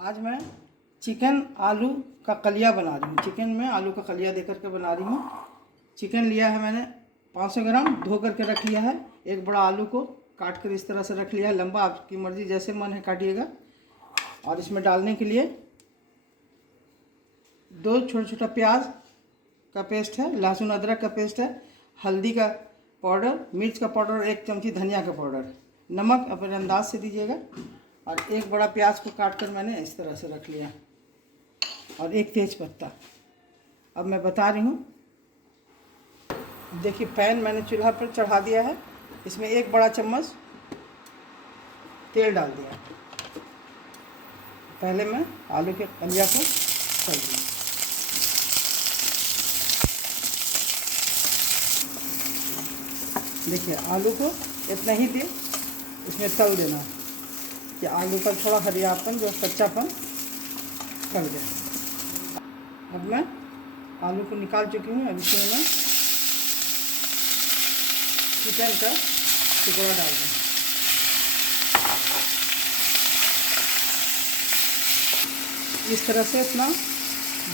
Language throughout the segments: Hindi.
आज मैं चिकन आलू का कलिया बना रही हूँ। चिकन में आलू का कलिया दे करके बना रही हूँ। चिकन लिया है मैंने 500 ग्राम, धो करके रख लिया है। एक बड़ा आलू को काट कर इस तरह से रख लिया है, लंबा, आपकी मर्ज़ी जैसे मन है काटिएगा। और इसमें डालने के लिए 2 छोटा प्याज का पेस्ट है, लहसुन अदरक का पेस्ट है, हल्दी का पाउडर, मिर्च का पाउडर, 1 चमची धनिया का पाउडर, नमक अपने अंदाज से दीजिएगा। और एक बड़ा प्याज को काट कर मैंने इस तरह से रख लिया और 1 तेज पत्ता। अब मैं बता रही हूँ, देखिए पैन मैंने चूल्हा पर चढ़ा दिया है। इसमें 1 बड़ा चम्मच तेल डाल दिया। पहले मैं आलू के कलिया को तल दूँ। देखिए आलू को इतना ही दे इसमें तल देना कि आलू का थोड़ा हरियापन, जो कच्चापन, कर जाए। अब मैं आलू को निकाल चुकी हूँ। अब इसमें मैं चिकन का टुकड़ा डाल दूँ। इस तरह से इतना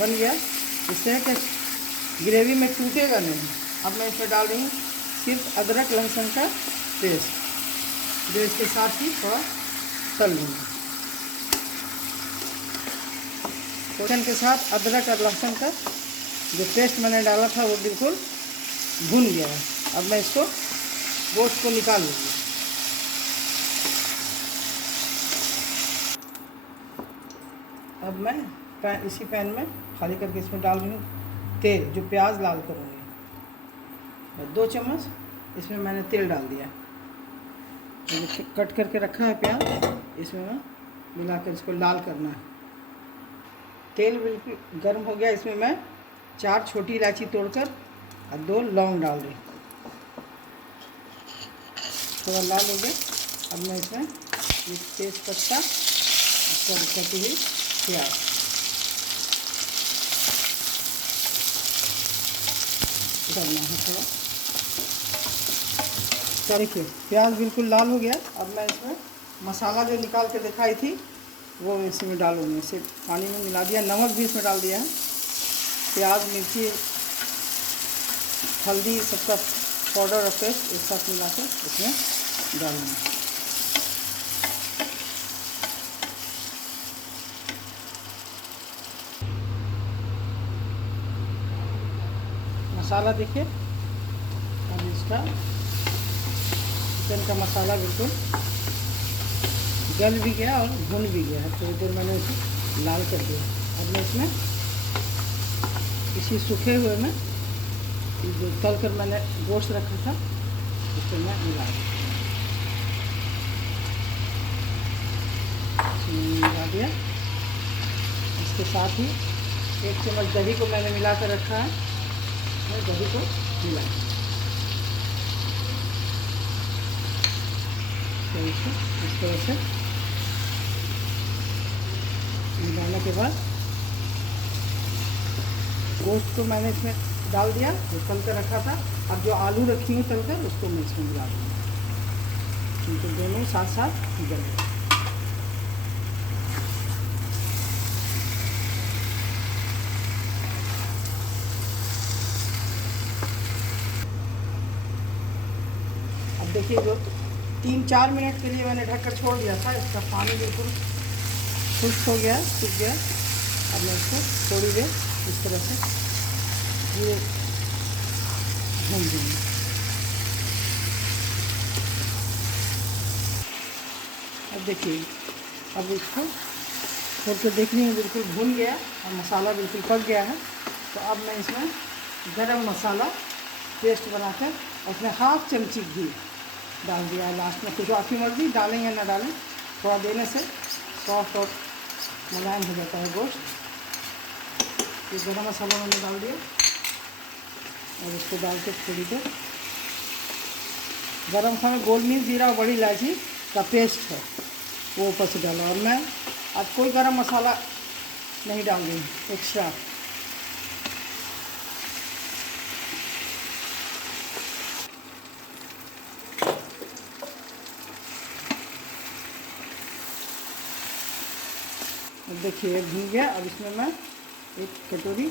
बन गया, इससे कि ग्रेवी में टूटेगा नहीं। अब मैं इसमें डाल रही हूँ सिर्फ अदरक लहसुन का पेस्ट, जो इसके साथ ही थोड़ा तल लूँगी। चिकन के साथ अदरक और लहसुन का जो पेस्ट मैंने डाला था वो बिल्कुल भुन गया है। अब मैं इसको गोश्त को निकाल लूँगी। अब मैं इसी पैन में खाली करके इसमें डाल रही हूँ तेल, जो प्याज लाल करूँगी। 2 चम्मच इसमें मैंने तेल डाल दिया। कट करके रखा है प्याज, इसमें मैं मिलाकर इसको लाल करना है। तेल बिल्कुल गर्म हो गया। इसमें मैं 4 छोटी इलायची तोड़कर और 2 लौंग डाल रही। थोड़ा लाल हो गया। अब मैं इसमें एक तेज पत्ता, इसका कटी हुई प्याज, करना है थोड़ा। देखिए प्याज बिल्कुल लाल हो गया। अब मैं इसमें मसाला जो निकाल के दिखाई थी वो इसमें डालूँगी। इसे पानी में मिला दिया, नमक भी इसमें डाल दिया है। प्याज, मिर्ची, हल्दी, सबका पाउडर और पेस्ट एक साथ मिला कर इसमें डालूँगी। मसाला देखिए, अब इसका चिकन का मसाला बिल्कुल गल भी गया और भुन भी गया है। थोड़ी देर मैंने इसे लाल कर दिया। अब मैं इसमें इसी सूखे हुए में जो तल कर मैंने गोश्त रखा था उसको मैं मिला दिया। इसके साथ ही 1 चम्मच दही को मैंने मिला कर रखा है। मैं दही को मिला इस तरह से मिलाने के बाद गोश्त को मैंने इसमें डाल दिया, जो तल कर रखा था। अब जो आलू रखी हूँ तल कर, उसको मैं इसमें मिला दूँगा, क्योंकि दोनों साथ साथ गल गए। अब देखिए जो 3-4 मिनट के लिए मैंने ढककर छोड़ दिया था, इसका पानी बिल्कुल खुश्क हो गया, सूख गया। अब मैं इसको थोड़ी देर इस तरह से ये भून दूँगी। अब देखिए, अब इसको खोल कर देख रही हूँ, बिल्कुल भून गया और मसाला बिल्कुल पक गया है। तो अब मैं इसमें गरम मसाला पेस्ट बनाकर उसमें 1/2 चमची घी डाल दिया है लास्ट में। कुछ आपकी मर्ज़ी, डालें या ना डालें, थोड़ा देने से सॉफ्ट और मुलायम हो जाता है गोश्त। ये गरम मसाला मैंने डाल दिया और इसको डाल के थोड़ी देर गरम मसाला, गोल मिर्च, जीरा और बड़ी इलायची का पेस्ट है वो ऊपर से डाला। और मैं आज कोई गरम मसाला नहीं डाल रही एक्स्ट्रा। अब देखिए भून गया। अब इसमें मैं एक कटोरी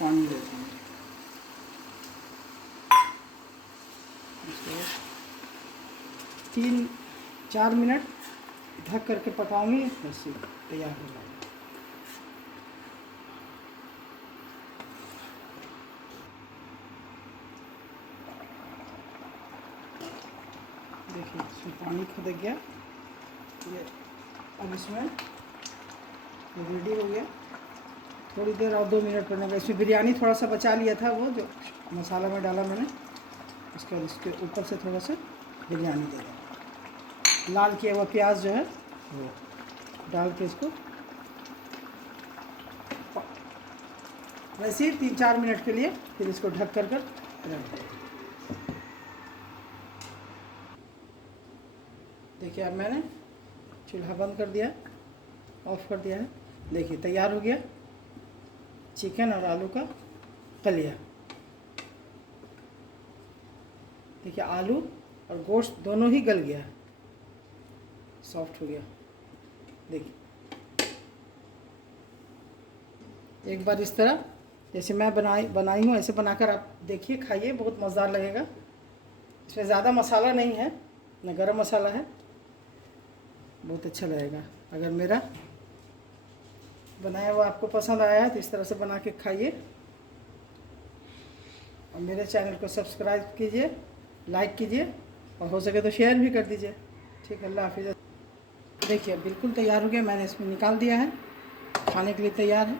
पानी देता हूँ। इसको 3-4 मिनट ढक करके पकाऊंगी, बस तैयार हो जाएगा। देखिए इसमें पानी खदक गया ये। अब इसमें रेडी हो गया। थोड़ी देर और 2 मिनट बनेगा। इसमें बिरयानी थोड़ा सा बचा लिया था, वो जो मसाला में डाला मैंने, उसके बाद इसके ऊपर से थोड़ा सा बिरयानी दे दें। लाल किया हुआ प्याज जो है वो डाल के इसको वैसे ही 3-4 मिनट के लिए फिर इसको ढक कर रख दें। देखिए अब मैंने चूल्हा बंद कर दिया, ऑफ कर दिया है। देखिए तैयार हो गया चिकन और आलू का कलिया। देखिए आलू और गोश्त दोनों ही गल गया, सॉफ्ट हो गया। देखिए एक बार इस तरह जैसे मैं बनाई हूँ ऐसे बनाकर आप देखिए, खाइए, बहुत मज़ेदार लगेगा। इसमें ज़्यादा मसाला नहीं है, न गरम मसाला है, बहुत अच्छा लगेगा। अगर मेरा बनाया हुआ आपको पसंद आया है तो इस तरह से बना के खाइए और मेरे चैनल को सब्सक्राइब कीजिए, लाइक कीजिए और हो सके तो शेयर भी कर दीजिए। ठीक है, अल्लाह हाफिज़। देखिए बिल्कुल तैयार हो गया, मैंने इसमें निकाल दिया है, खाने के लिए तैयार है।